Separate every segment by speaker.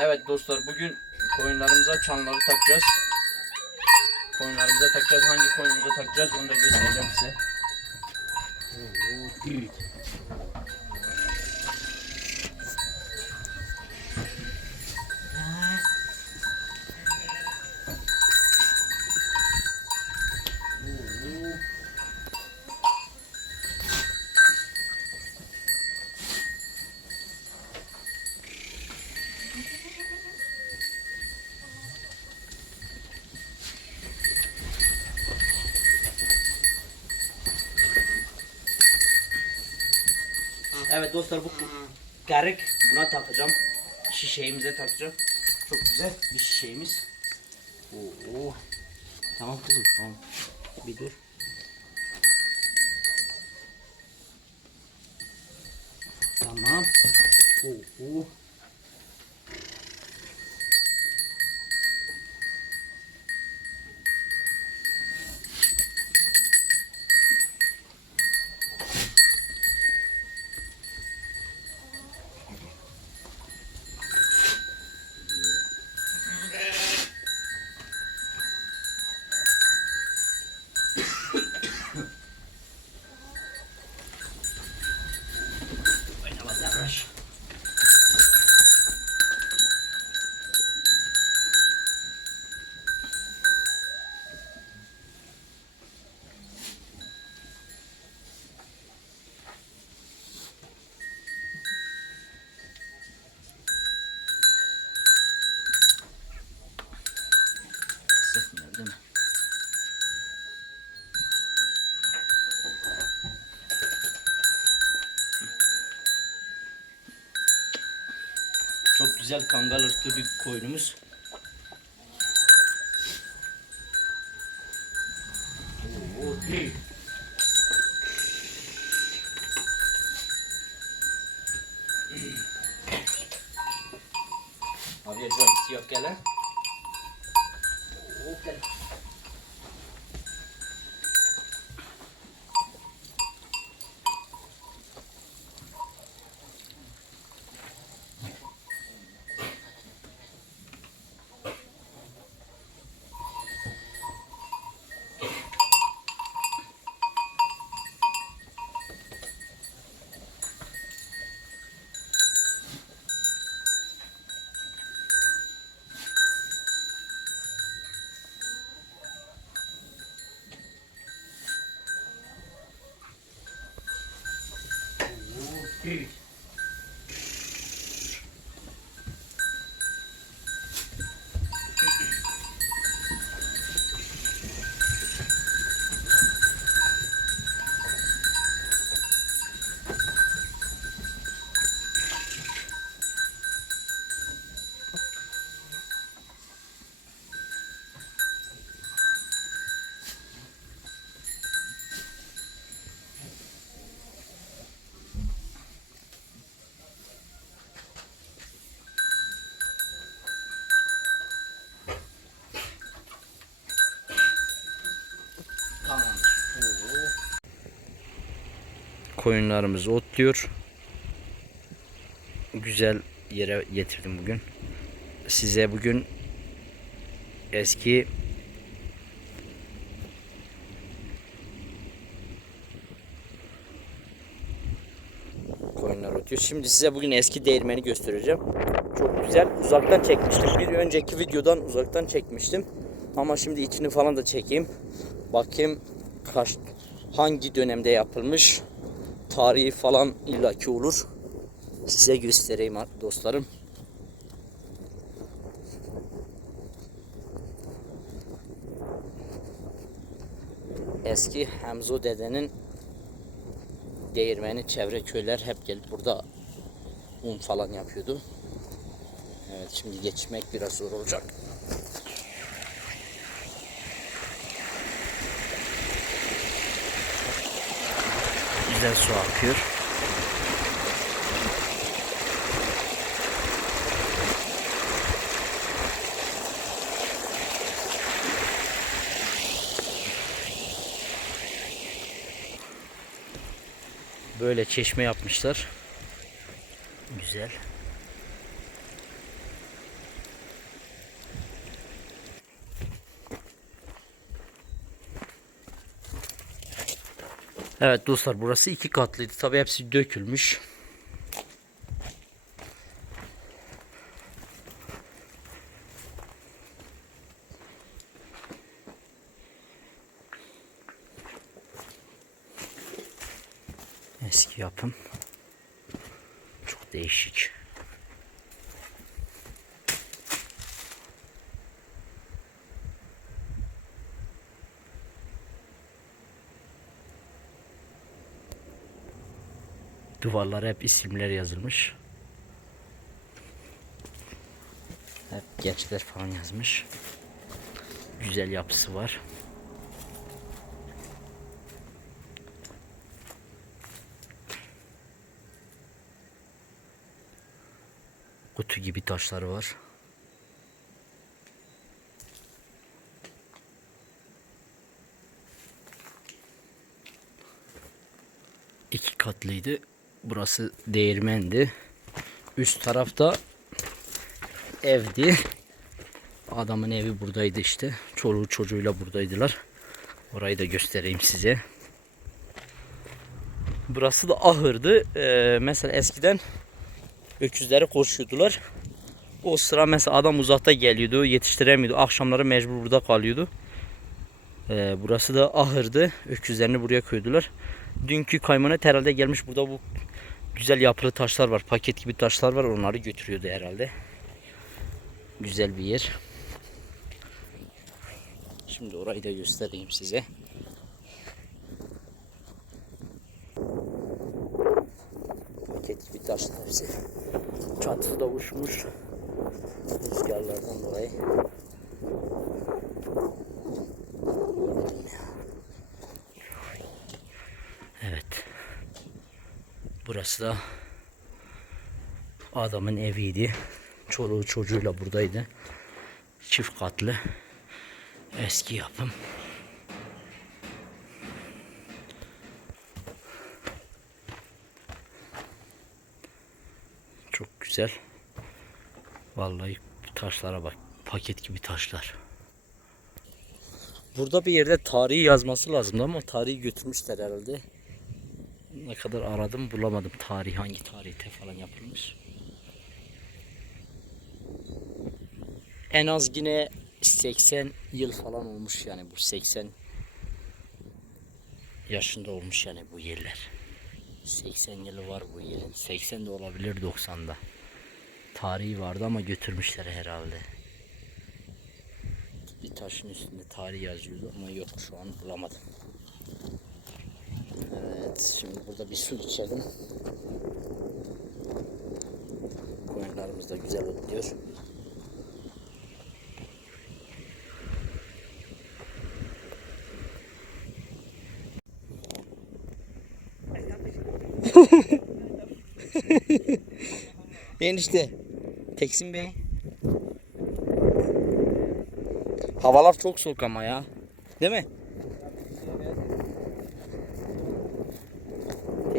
Speaker 1: Evet dostlar bugün koyunlarımıza çanları takacağız. Koyunlarımıza takacağız. Hangi koyunumuza takacağız onu da göstereceğim size. Evet dostlar bu garip buna takacağım. Şişeğimize takacağım. Çok güzel bir şişeğimiz. Oo. Tamam kızım tamam. Bir dur. Tamam. Oo. Oyna bak yaklaş. Sıkmıyor değil mi? Çok güzel kangal ırklı bir koyunumuz. Oo, Peace. Koyunlarımız otluyor. Güzel yere getirdim bugün. Size bugün eski koyunlar otluyor. Şimdi size bugün eski değirmeni göstereceğim. Çok güzel. Uzaktan çekmiştim. Bir önceki videodan uzaktan çekmiştim. Ama şimdi içini falan da çekeyim. Bakayım kaç hangi dönemde yapılmış. Tarihi falan illaki olur. Size göstereyim dostlarım. Eski Hamzo dedenin değirmeni çevre köyler hep gelip burada un falan yapıyordu. Evet şimdi geçmek biraz zor olacak. Güzel su akıyor. Böyle çeşme yapmışlar. Güzel. Evet dostlar burası iki katlıydı. Tabi hepsi dökülmüş. Eski yapım. Çok değişik. Duvarlara hep isimler yazılmış. Hep gençler falan yazmış. Güzel yapısı var. Kutu gibi taşları var. iki katlıydı. Burası değirmendi. Üst tarafta evdi. Adamın evi buradaydı işte. Çoluğu çocuğuyla buradaydılar. Orayı da göstereyim size. Burası da ahırdı. Ee, mesela eskiden öküzleri koşuyordular. O sıra mesela adam uzakta geliyordu, yetiştiremiyordu. Akşamları mecbur burada kalıyordu. Ee, burası da ahırdı. Öküzlerini buraya koydular. Dünkü kaymanet herhalde gelmiş burada bu güzel yapılı taşlar var. Paket gibi taşlar var. Onları götürüyordu herhalde. Güzel bir yer. Şimdi orayı da göstereyim size. Paket gibi taşlar. Çatısı da uçmuş. Rüzgarlardan dolayı. Evet. Burası da adamın eviydi. Çoluğu çocuğuyla buradaydı. Çift katlı. Eski yapım. Çok güzel. Vallahi taşlara bak. Paket gibi taşlar. Burada bir yerde tarihi yazması lazımdı ama tarihi götürmüşler herhalde. Ne kadar aradım bulamadım tarih hangi tarihte falan yapılmış. En az yine 80 yıl falan olmuş yani bu 80 yaşında olmuş yani bu yerler. 80 yılı var bu yerin. 80 de olabilir 90'da. Tarihi vardı ama götürmüşler herhalde. Bir taşın üstünde tarih yazıyordu ama yok şu an bulamadım. Şimdi burada bir su içelim. Koyunlarımız da güzel otluyor. Enişte. Teksin Bey. Havalar çok soğuk ama ya. Değil mi?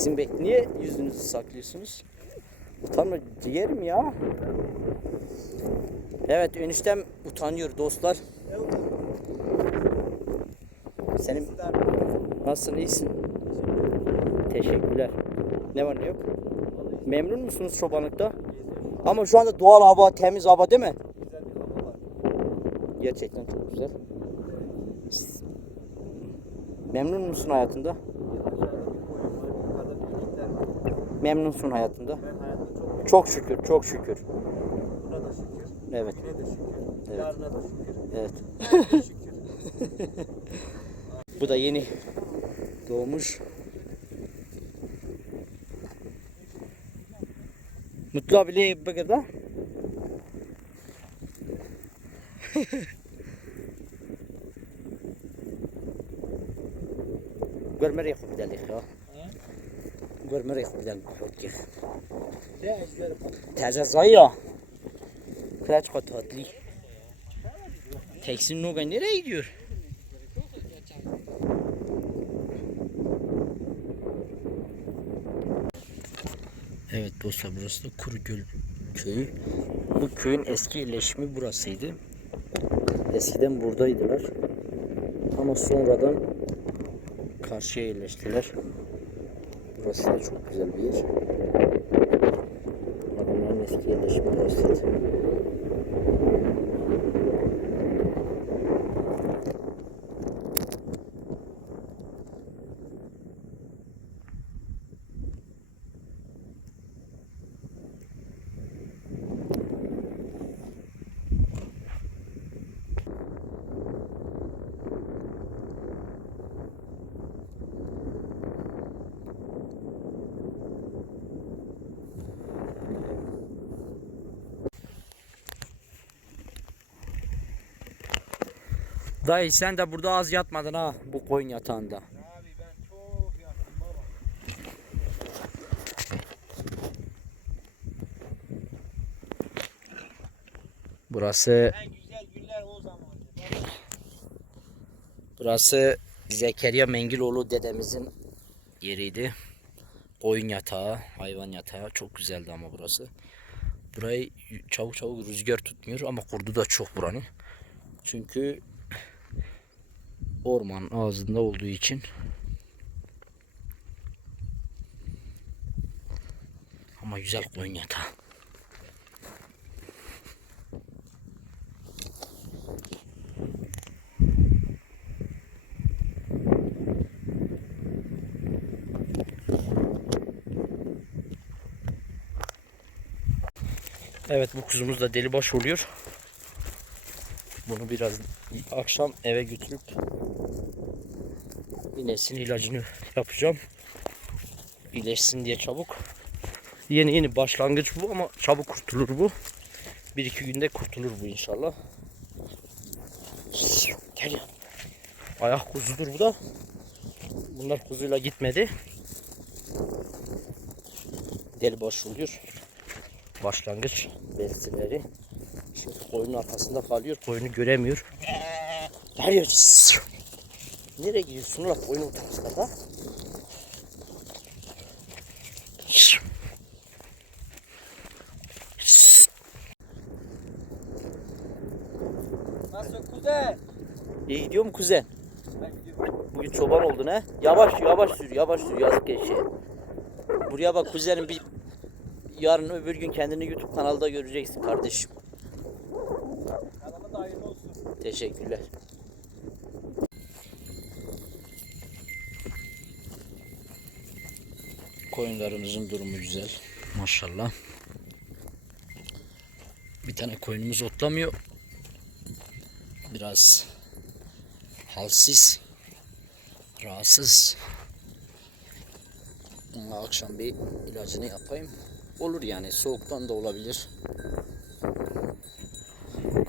Speaker 1: Teksin Bey niye yüzünüzü saklıyorsunuz? Utanma ciğerim ya. Evet eniştem utanıyor dostlar. Senin nasılsın iyisin? Teşekkürler. Ne var ne yok? Memnun musunuz çobanlıkta? Ama şu anda doğal hava, temiz hava değil mi? Gerçekten çok güzel. Memnun musun hayatında? Memnunsun hayatında. Çok şükür, çok şükür.
Speaker 2: Buna da şükür.
Speaker 1: Evet,
Speaker 2: Yine de şükür.
Speaker 1: Evet.
Speaker 2: Yarına da şükür.
Speaker 1: evet.
Speaker 2: Şükür.
Speaker 1: Bu da yeni doğmuş. Mutlu abiyle bakırda. Görme reyhu bidelik ya. Görme reyhu bidelik.
Speaker 2: Ne ejderim?
Speaker 1: Taze zaya. Kaç kat tatlı. Teksin Noga nereye gidiyor? Evet dostlar burası da Kurugöl köyü. Bu köyün eski yerleşimi burasıydı. Eskiden buradaydılar. Ama sonradan karşıya yerleştiler. Bir yer. Adamların eski yerleşim burası. Dayı sen de burada az yatmadın ha bu koyun yatağında.
Speaker 2: Abi ben çok yattım baba.
Speaker 1: Burası
Speaker 2: En güzel günler o zamandı. baba.
Speaker 1: burası Zekeriya Mengiloğlu dedemizin yeriydi. Koyun yatağı, hayvan yatağı çok güzeldi ama burası. Burayı çabuk çabuk rüzgar tutmuyor ama kurdu da çok buranın. Çünkü orman ağzında olduğu için ama güzel koyun yatağı. Evet bu kuzumuz da delibaş oluyor. Bunu biraz akşam eve götürüp inesin ilacını yapacağım. İyileşsin diye çabuk. Yeni yeni başlangıç bu ama çabuk kurtulur bu. Bir iki günde kurtulur bu inşallah. Gel ya. Ayak kuzudur bu da. Bunlar kuzuyla gitmedi. Delibaş oluyor başlangıç belirtileri. Şimdi koyunun arkasında kalıyor. Koyunu göremiyor. Geliyor. Nereye gidiyorsun lan koyunun tarafında?
Speaker 2: Nasıl kuzen?
Speaker 1: İyi gidiyor mu kuzen? Bugün çoban oldun he? Yavaş yavaş sür yavaş sür yazık eşeğe. Buraya bak kuzenim bir yarın öbür gün kendini YouTube kanalda göreceksin kardeşim.
Speaker 2: Kanalın da hayırlı olsun.
Speaker 1: Teşekkürler. Koyunlarımızın durumu güzel. Maşallah. Bir tane koyunumuz otlamıyor. Biraz halsiz. Rahatsız. Ona akşam bir ilacını yapayım. Olur yani soğuktan da olabilir.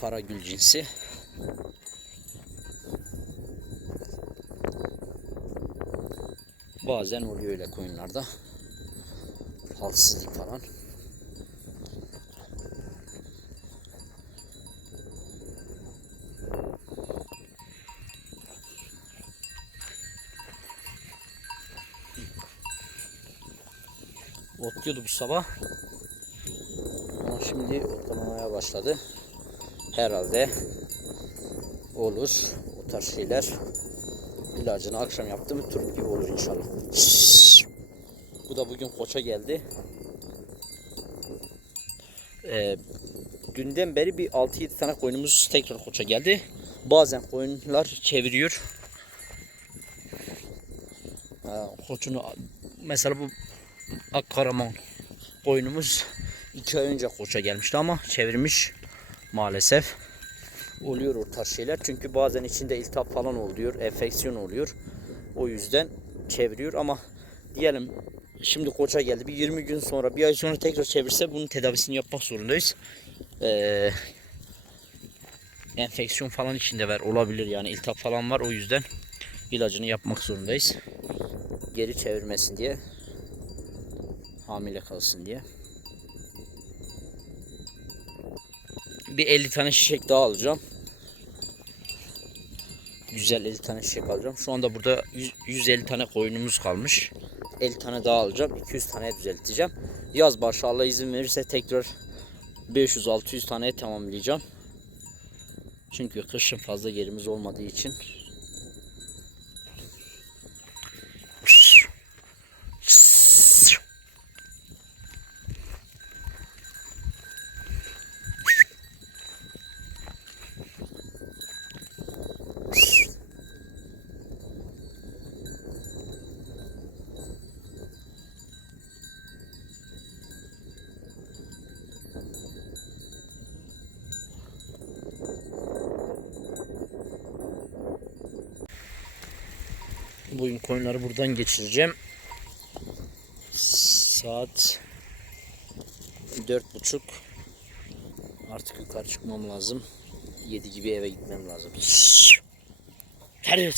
Speaker 1: Karagül cinsi. Bazen oluyor öyle koyunlarda. Halsizlik falan. Otluyordu bu sabah. Ama şimdi otlamamaya başladı. Herhalde olur. O tarz şeyler ilacını akşam yaptı mı turp gibi olur inşallah. Bu da bugün koça geldi. Ee, dünden beri bir 6-7 tane koyunumuz tekrar koça geldi. Bazen koyunlar çeviriyor. Ha, koçunu mesela bu Akkaraman koyunumuz 2 ay önce koça gelmişti ama çevirmiş maalesef oluyor o tarz şeyler. Çünkü bazen içinde iltihap falan oluyor, enfeksiyon oluyor. O yüzden çeviriyor ama diyelim şimdi koça geldi. Bir 20 gün sonra, bir ay sonra tekrar çevirse bunun tedavisini yapmak zorundayız. Ee, enfeksiyon falan içinde var olabilir yani iltihap falan var o yüzden ilacını yapmak zorundayız. Geri çevirmesin diye. Hamile kalsın diye. Bir 50 tane şişek daha alacağım. Güzel 50 tane şişek alacağım. Şu anda burada 100 150 tane koyunumuz kalmış. 50 tane daha alacağım. 200 tane düzelteceğim. Yaz başı Allah izin verirse tekrar 500-600 taneye tamamlayacağım. Çünkü kışın fazla yerimiz olmadığı için Bugün koyunları buradan geçireceğim. Saat dört buçuk. Artık yukarı çıkmam lazım. 7 gibi eve gitmem lazım. Hadi.